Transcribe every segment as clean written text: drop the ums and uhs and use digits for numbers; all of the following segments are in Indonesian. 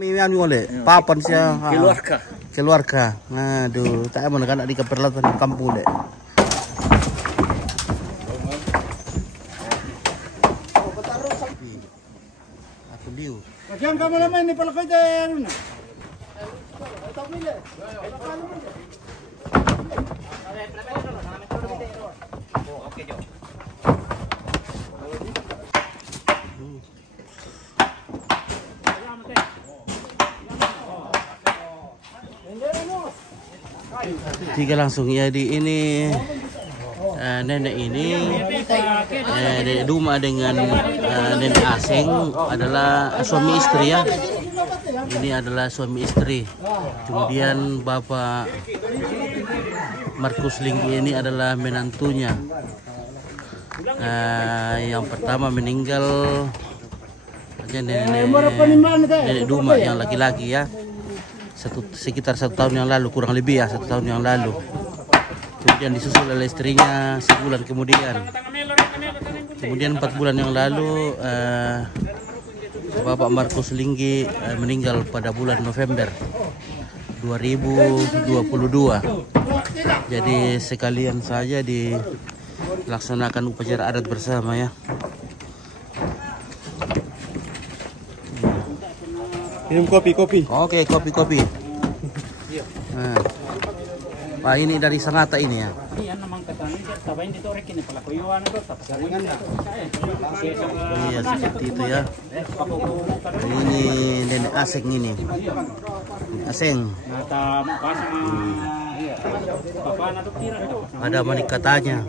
Mimian boleh, papan siya. Keluarga. Keluarga. Aduh, tak mana kan di keperlatan kampung deh. Aku liu. Macam kamu lama ini pala kerja Luna. Oke, Jo. Tiga langsung ya di ini nenek ini nenek Duma dengan nenek Aseng adalah suami istri ya. Ini adalah suami istri. Kemudian Bapak Markus Linggi ini adalah menantunya. Yang pertama meninggal nenek Duma yang laki-laki ya. Sekitar 1 tahun yang lalu, kurang lebih ya 1 tahun yang lalu. Kemudian disusul oleh istrinya sebulan kemudian. Kemudian 4 bulan yang lalu Bapak Markus Linggi meninggal pada bulan November 2022. Jadi sekalian saja dilaksanakan upacara adat bersama ya. Minum kopi. Oke, kopi. Nah. Pak ini dari Sangatta ini ya. Iya, namang katanya tabain dito rek ini pala kuyuan itu tapos salingan na. Iya, seperti itu ya. Ini nenek Aseng ini. Aseng. Ada manik katanya.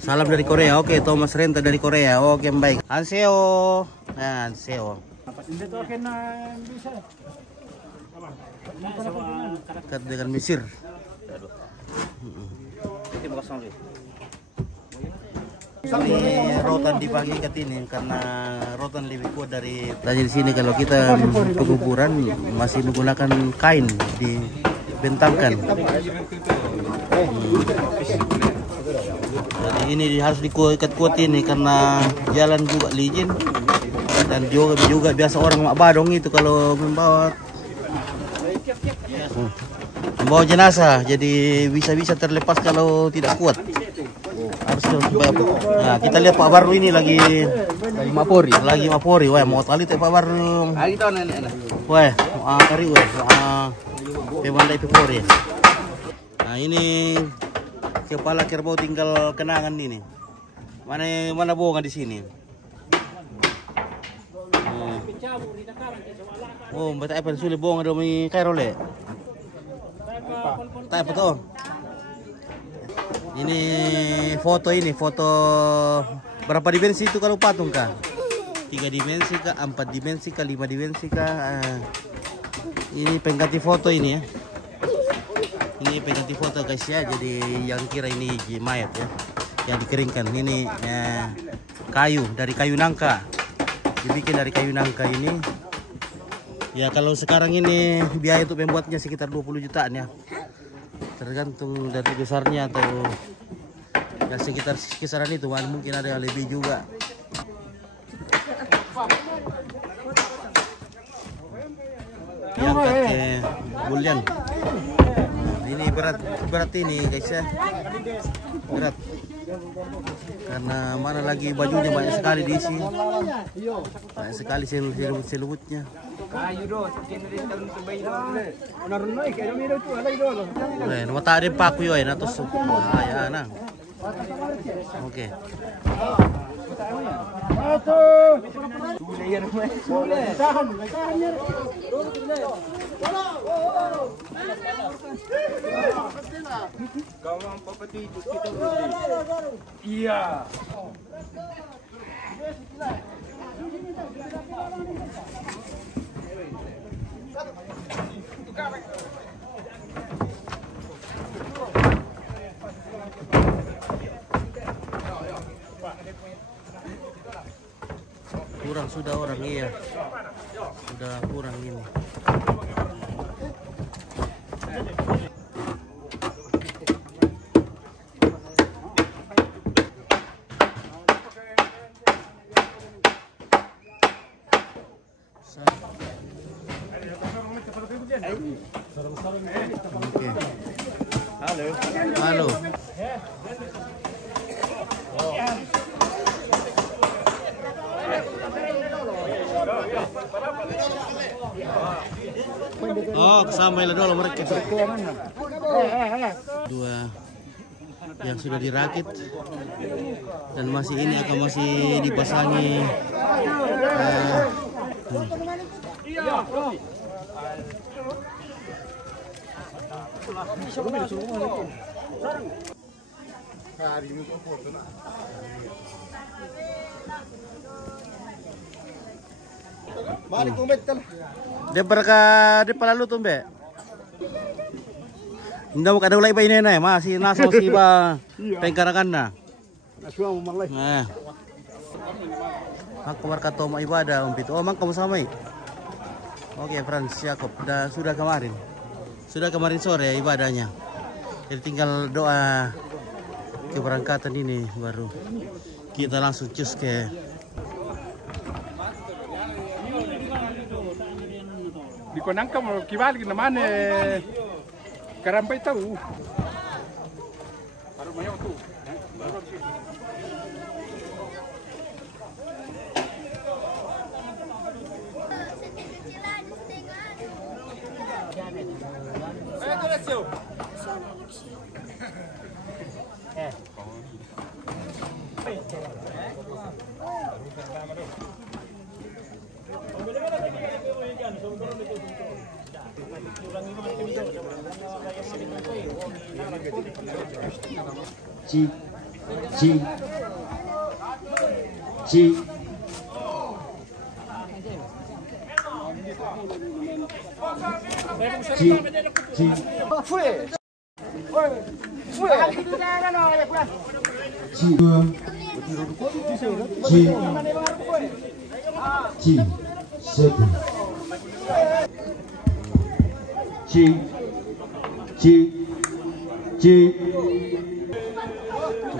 Salam dari Korea. Oke, Thomas Renta dari Korea. Oke, baik. Anseo. Nah, anseo. Dekat dengan Mesir. Ini rotan dibagi ikat ini karena rotan lebih kuat dari tadi di sini. Kalau kita penguburan masih menggunakan kain dibentangkan. Jadi ini harus diikat kuat ini karena jalan juga licin dan juga biasa orang mak badong itu kalau membawa jenazah, jadi bisa terlepas kalau tidak kuat. Harus nah, kita lihat Pak Baru ini lagi Mapori. Wah, mau kali Pak Baru. Lagi tahu nenek. Wah, kari pemandai Mapori. Nah, ini kepala kerbau tinggal kenangan ini. Mana bohongan di sini. Oh, betul apa sulit bohong ada mi Kairole. Tak apa tuh. Ini foto berapa dimensi itu kalau patung kah? 3 dimensi kah, 4 dimensi kah, 5 dimensi kah? Ini pengganti foto ini ya. Ini pengganti foto guys ya. Jadi yang kira ini mayat ya, yang dikeringkan. Ini kayu dari kayu nangka. Dibikin dari kayu nangka ini. Ya kalau sekarang ini biaya untuk membuatnya sekitar 20 jutaan ya. Tergantung dari besarnya atau ya sekitar kisaran itu, mungkin ada yang lebih juga. Yang pakai bulian. Ini berat ini guys ya. Berat. Karena mana lagi bajunya banyak sekali diisi. Banyak sekali selubutnya. Nama tak ada paku yo na to ya na. Oke. Iya. Kurang sudah orang, iya. Sudah kurang ini. Oke. Halo. Oh, sama dulu mereka. Dua yang sudah dirakit dan masih ini akan masih dipasangi. Balik kumbet kan. Dia palalu tumbe. Hindi mo kada ulay ba ini na masih nasa si ba pengkarakan na. Aswa mo manglay. Aku markato mo ibadah umpit. Oh, mang kamu sama. Oke, Franz Jakob sudah kemarin. Sudah kemarin sore ibadahnya. Jadi tinggal doa keberangkatan ini baru kita langsung cus ke Di konangka mo kibalik naman karampay tahu. Baru mayo tu. Ci.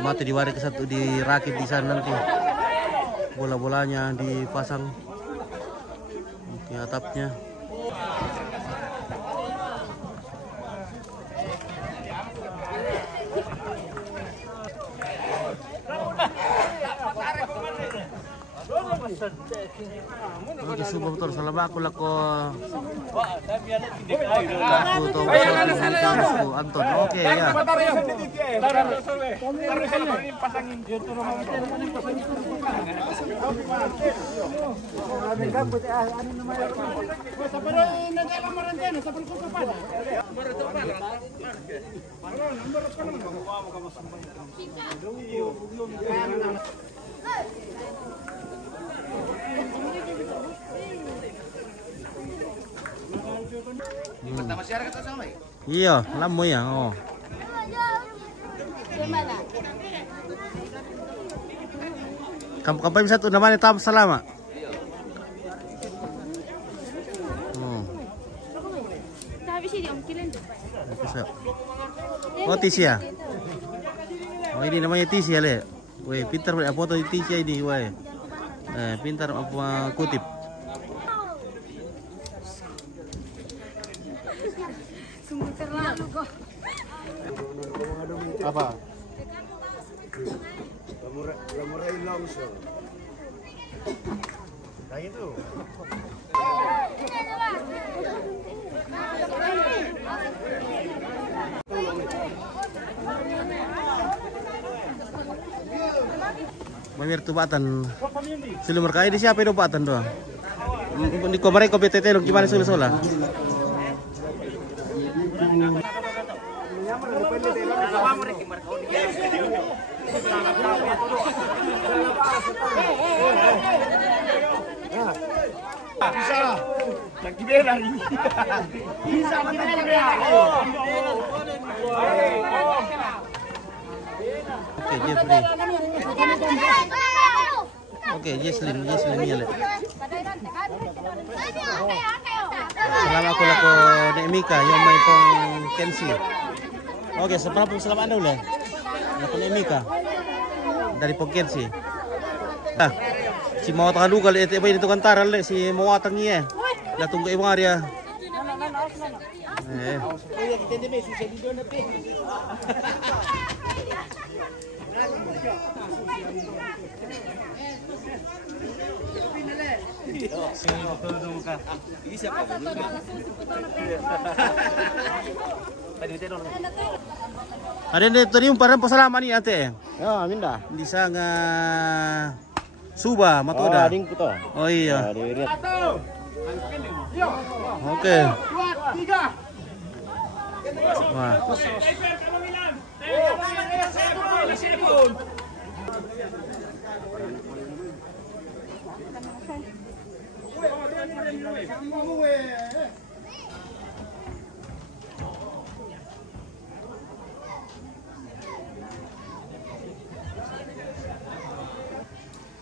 mati diwari ke satu dirakit di sana nanti bola-bolanya dipasang di atapnya. Oke, subuh betul. Selama aku lako Anton. Oke ya. Iya, lamo ya. Oh. Kamu satu namanya Tam Salama. Oh. Oh, Tisha. Oh, ini namanya Tisha le. Weh, pintar foto di Tisha ini, weh. Pintar apa kutip. Sungguh terlalu kok. Apa? Lamurai longsor. Nah itu. Mamir tubatan. Silumur kaya di siapa itu tubatan doang. Di komare kopi tete lo gimana sola. Bisa. Lagi berlari. Bisa Oke, Jeffrey. Oke, Jesslyn ya le. Selama aku laku Nek Mika yang main pong Kenshi. Oke, selamat anda ulah. Laku Nek Mika dari pong Kenshi. Ah, si mau tahu kalau itu apa itu kan taral le si mau atangi ya. Dah tunggu ibu Arya. Ada ni tadi umparan pasalaman ni ate. Ya, minda. Di sana Suba matoda. Ding puto. Oh iya. Oke. 2, 3. Wah.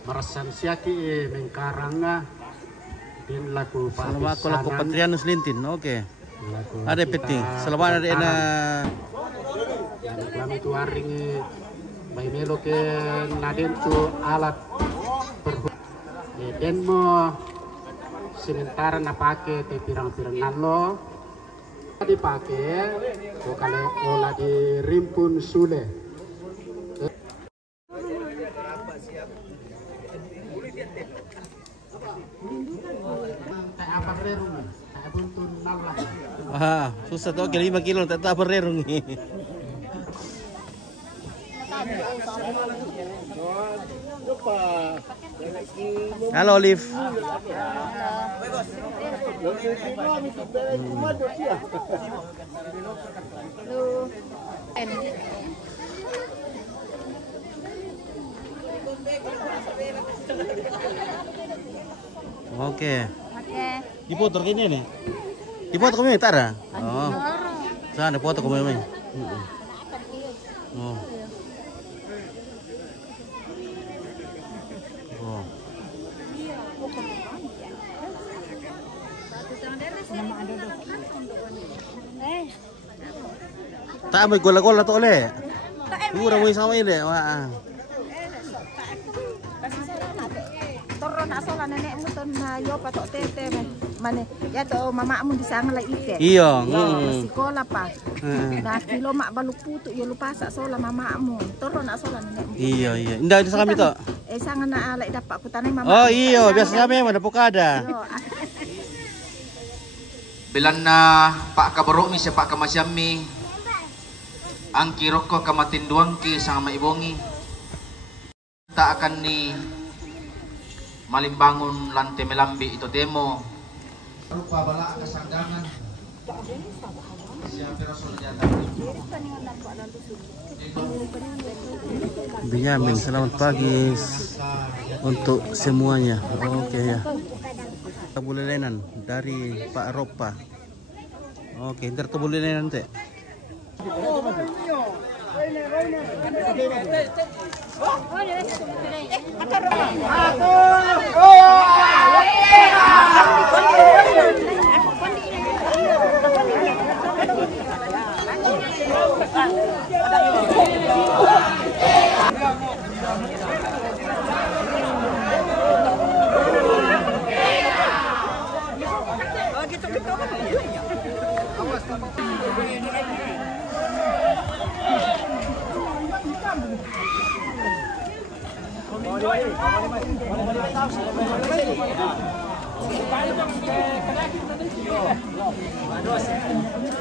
Marasan siaki mengkaranga din laku Selamat aku laku Patrianus Lintin. Oke. laku Ada peti. Selamat ada ena kami tu haring bay melo ke naden tu alat den mo sementara na pake te pirang-pirang nalo dipake kale ola di rimpun sule. ah, susah tuh 5 kilo tak bererung. Halo Olive. Oke. Dipoto kini nih. Dipoto kami tara. Oh. Sana foto kami. Oh. Oh. Tak may gola-gola to ole. Mura mo sama ile. Wah. Turun asola nenekmu ton na yo patok tete mane ya to mamamu di sana lah ike. Iya, Sekolah pa. Nah kilo mak baluk putu yo lupa sak sola mamamu. Turun asola nenekmu. Iya. Indah di kami to. Sangan na alai dapat kutanai mama. Oh iya, biasa kami mana pokada. Bilan na Pak Kabarok mi siya Pak Kamasyami ang kirok ko kamatinduang ki sa maibongi ta akan ni malimbangon lante melambi ito demo rupa bala kasanggangan siya pirasol jata Benyamin, selamat pagi untuk semuanya. Oke ya. Kebulenan dari Pak Ropa. Oke, ntar kebulenan teh.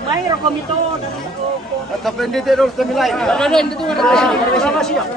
Bayro komito. Tapendete dulu temilai. Sama siap.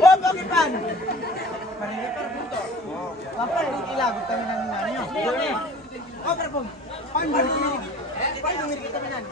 Oh, pakipan. Apa yang ilagot kami ng nanyo? Oh, perpong. Paano kita minan?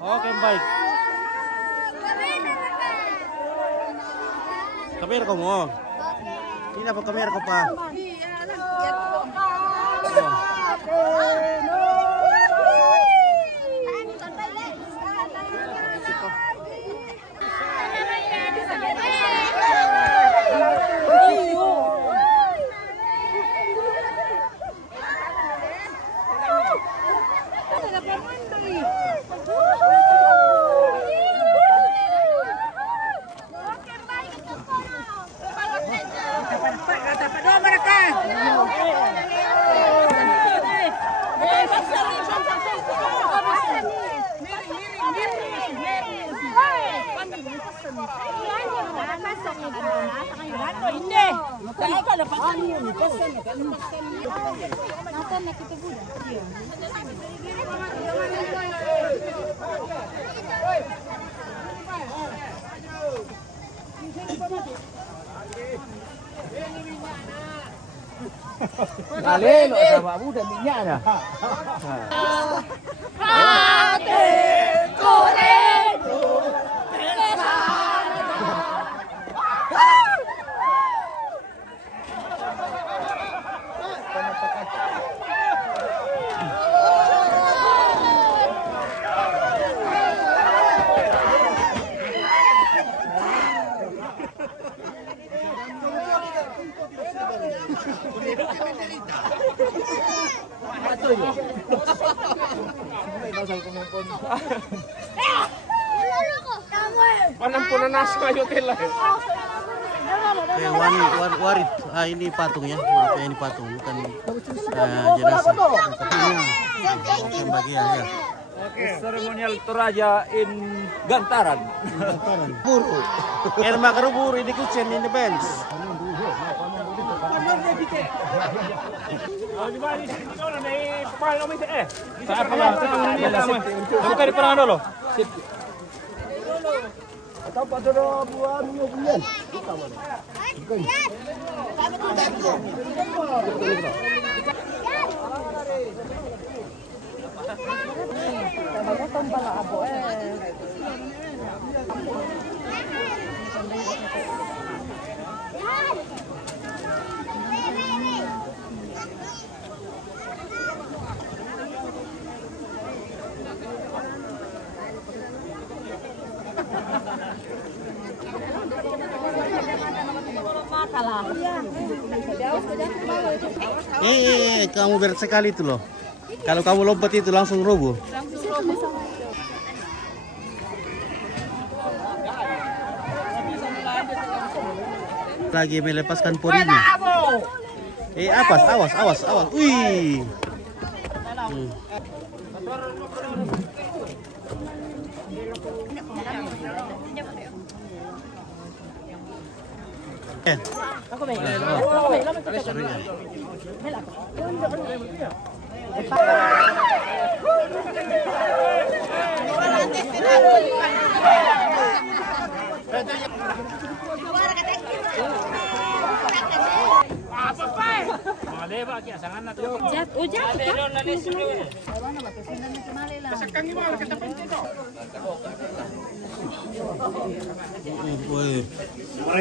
Oke, baik. Kamera kamu. Ini apa kamera kau, Pak? Alelo sa babu dan minyak dah. Panampunanas kayo tela. Warit. Ini patung ya. Maaf ya, ini patung, bukan jenazah. Tapi ini bagian ya. Seremonial Toraja in Gantaran. Buru. Erma karuburu ini kucing in the bench. Kamu berat sekali itu loh. Kalau kamu lompat itu langsung roboh. Lagi melepaskan porinya. Awas. Wih.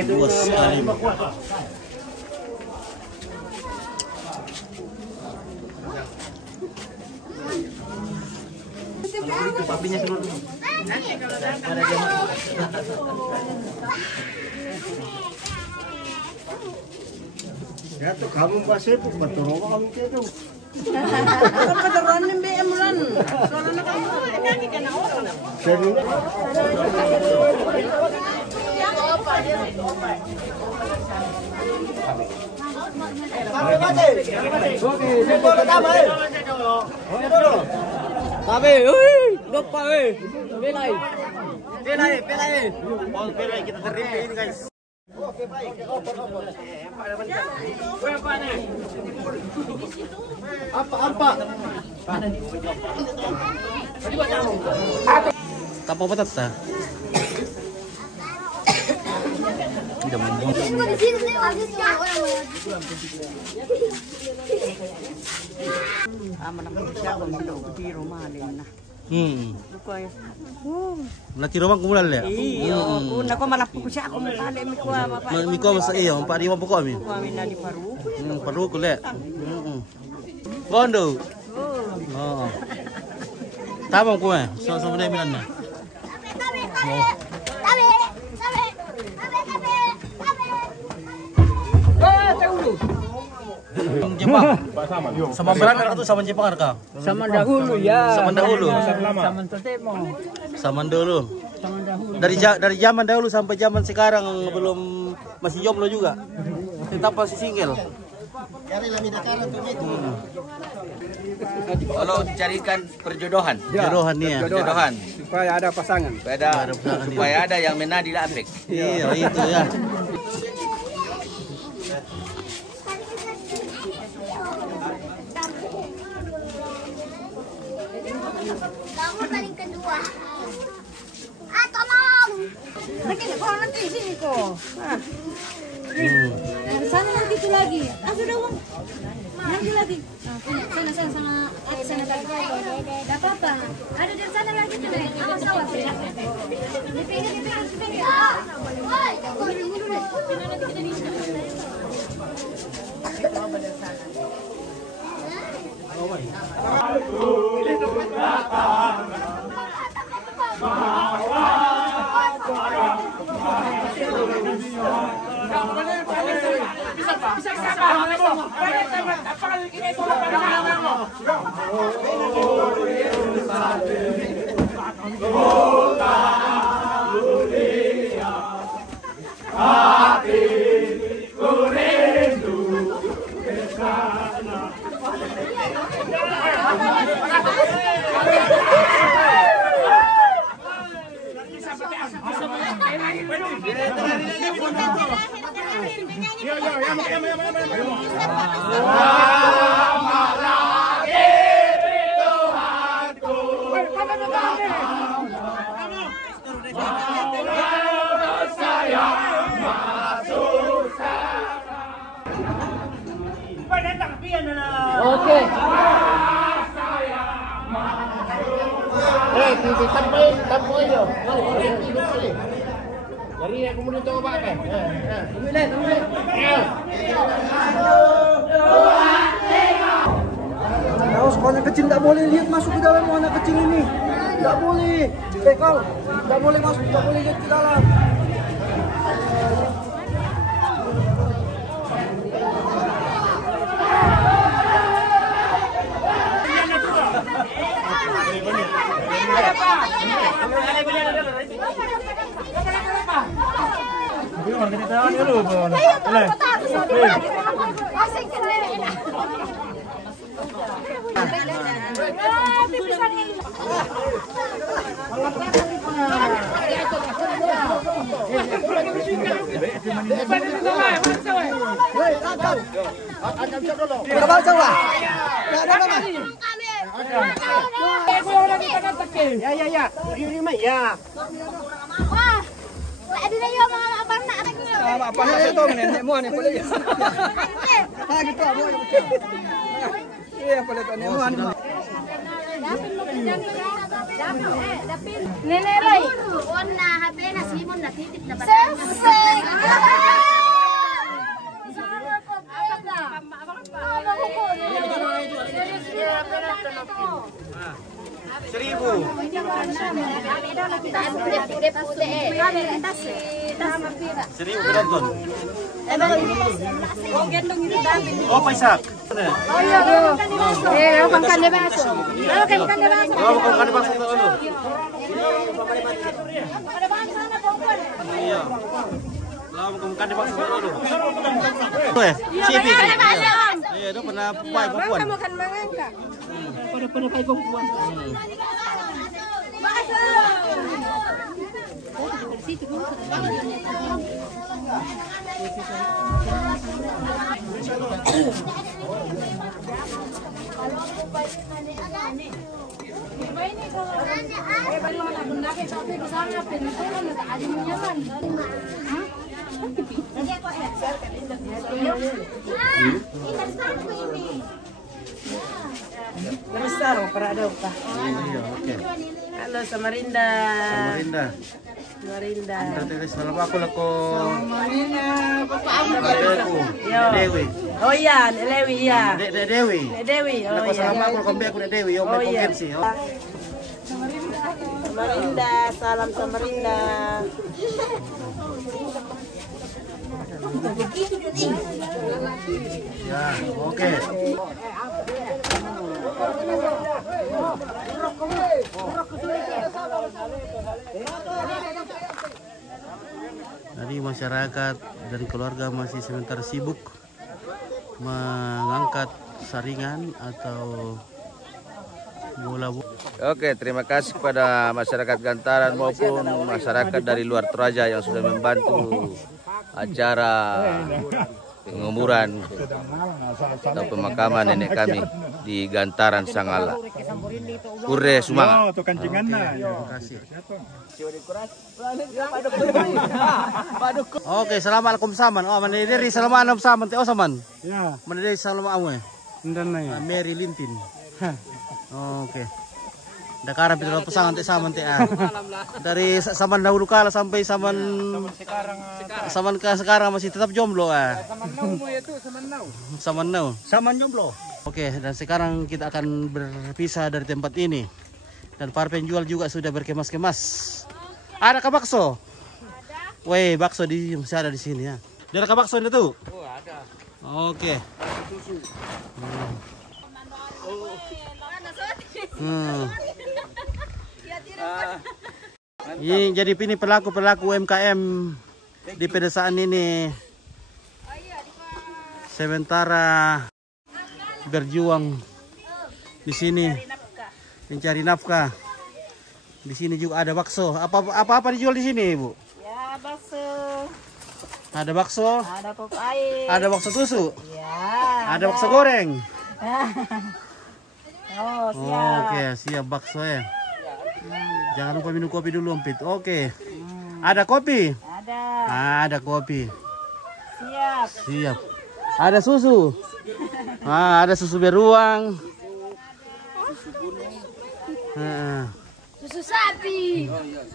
Luas sekali. Ya tuh kamu masih betul kamu itu. Kebetulan nih BM lan. Soalnya kamu kaki kena orang. Pelai kita terima ini guys. Oke baik. Apa? Tapa batat ta? Tidak membuang. Nanti rumah kumulan le. Iya, una ko malapo ko siya ako mapali mi ko Mi ko sa iyo, pa di mo ko mi. Kami na di paru. Paru ko le. Gondo. Oo. Tama ko eh. So na milan na. Jepang. Sama berapa atau sama Jepang ka? Sama dahulu ya. Sama dahulu. Sama tertemo. Sama dulu. Sama dahulu. Dari zaman dahulu sampai zaman sekarang belum masih jomblo juga. Tetap masih single. Kalau carikan perjodohan. Jodohan nih ya. Perjodohan. Supaya ada pasangan. Supaya ada yang menadi lapik. Iya itu ya. Kamu paling kedua. Tolong. Nanti sini kok. Sana nanti itu lagi. Sudah uang. Nanti lagi. Sana tadi. Tidak apa-apa. Ada di sana lagi tuh deh. Awas. Oke. Tampoi yo. Dari aku mau coba kan. Kau sekolah kecil tidak boleh lihat masuk ke dalam anak kecil ini. Tidak boleh. Kau tidak boleh masuk, tidak boleh lihat ke dalam. Ya. Wah, ada na yung mga apa na anak niyo. Apa na ito nenek mo ano pala. Ah gitu amo. Iya pala to nenek mo ano. Nenek Roy, on na HP na simon na titip na ba? Seribu. Seribu penonton. Oh, Paisak. Oh iya, makan dia bakso. Makan dia bakso. Oh, makan dia bakso dulu. Iya. Lah, makan dia bakso dulu. Tuh ya, sipi. Iya, itu pernah pai perempuan. Kamu kan mangangka. Pada pai perempuan. Besar para dopa. Iya, oke. Halo Samarinda. Samarinda. Samarinda. Terus malam aku lako. Samarinda. Aku. Dewi. Oh iya, Dewi iya. Dewi. Dewi. Oh Lako iya. sama aku kombe aku Dewi, yo Oh iya. konvensi. Samarinda, salam Samarinda. Ya, oke. Tadi masyarakat dan keluarga masih sementara sibuk mengangkat saringan atau bola. Oke, terima kasih kepada masyarakat Gantaran maupun masyarakat dari luar Toraja yang sudah membantu acara penguburan atau pemakaman nenek kami di Gantaran Sangala. Kure Sumanga. Oke, assalamualaikum saman. Oh, mandiri salaman saman teh saman. Ya, Mandiri salaman awe. ndan na ya. Mary Lintin. Oke. Dakaran pindah pesangan teh saman teh. Dari saman dahulu kala sampai saman sekarang masih tetap jomblo Saman now. Saman jomblo. Oke, dan sekarang kita akan berpisah dari tempat ini. Dan para penjual juga sudah berkemas-kemas. Ada kah bakso? Weh, bakso masih ada di sini ya. Ada kah bakso itu? Oh, ada. Oke. Ini jadi ini pelaku UMKM di pedesaan ini. Sementara berjuang di sini mencari nafkah. Di sini juga ada bakso. Apa dijual di sini, Ibu? Ya, bakso. Ada bakso. Ada pop air. Ada bakso tusuk. Ya. Ada bakso goreng. Oh, siap. Oke, siap bakso ya. Jangan lupa minum kopi dulu, Ompit. Oke. Ada kopi? Ada. Ada kopi. Siap. Siap. Ada susu. Ada susu beruang. Susu sapi.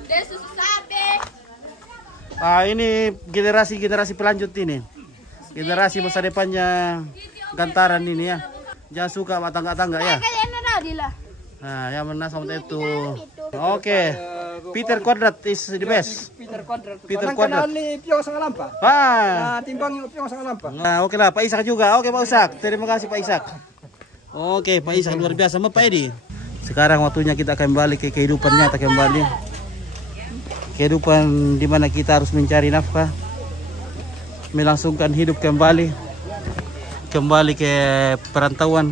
Dan susu sapi. Ini generasi pelanjut ini. Generasi masa depannya Gantaran ini ya. Jangan suka sama tangga-tangga ya. Nah, yang mana sama itu. Oke. Peter Quadrat is the best. Peter Quadrat. Peter Quadrat. Pio sangat lampa. Timbang Pio sangat lampa. Nah, oke lah Pak Ishak juga. Oke Pak Ishak. Terima kasih Pak Ishak. Oke, Pak Ishak luar biasa sama Pak Edi. Sekarang waktunya kita akan balik ke kehidupan nyata kembali. Kehidupan di mana kita harus mencari nafkah. Melangsungkan hidup kembali. Kembali ke perantauan.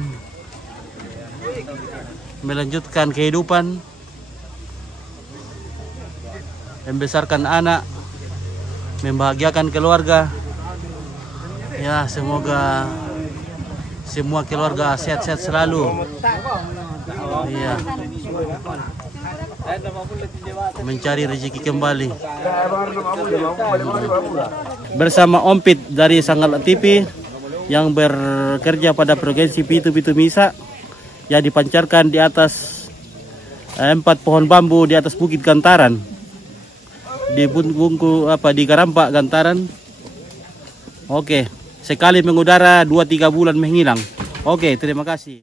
Melanjutkan kehidupan, membesarkan anak, membahagiakan keluarga. Ya, semoga semua keluarga sehat-sehat selalu. Iya. Mencari rezeki kembali. Bersama Ompit dari Sanggala TV yang bekerja pada provinsi Pitu Misa. Ya, dipancarkan di atas 4 pohon bambu di atas Bukit Gantaran di di Garampak Gantaran. Oke, sekali mengudara 2-3 bulan menghilang. Oke, terima kasih.